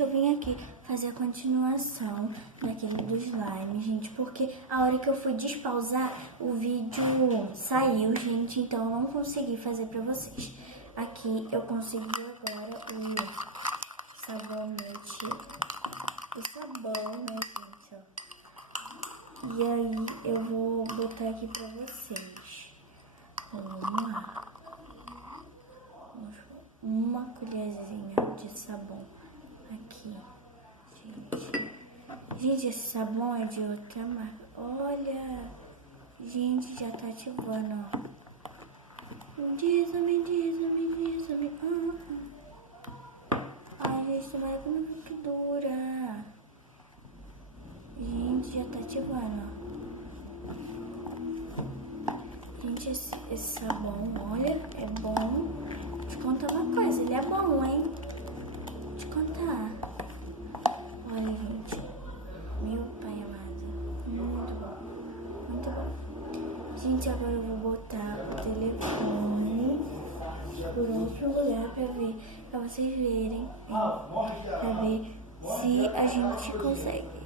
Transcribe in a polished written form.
Gente, eu vim aqui fazer a continuação daquele do slime, gente, porque a hora que eu fui despausar, o vídeo saiu, gente, então eu não consegui fazer pra vocês. Aqui eu consegui agora o sabonete, né, gente, ó. E aí eu vou botar aqui pra vocês. Vamos lá. Uma colherzinha de sabão aqui, gente. Gente, esse sabão é de outra marca. Olha, gente, já tá ativando, ó. Me diz. Ai, gente, tomara que dura. Gente, já tá ativando, ó. Gente, esse sabão, olha, é bom. Te contar uma coisa, ele é bom, hein? Te contar. Olha, gente. Meu pai amado. Muito bom. Gente, agora eu vou botar o telefone por outro lugar pra vocês verem. Pra ver se a gente consegue.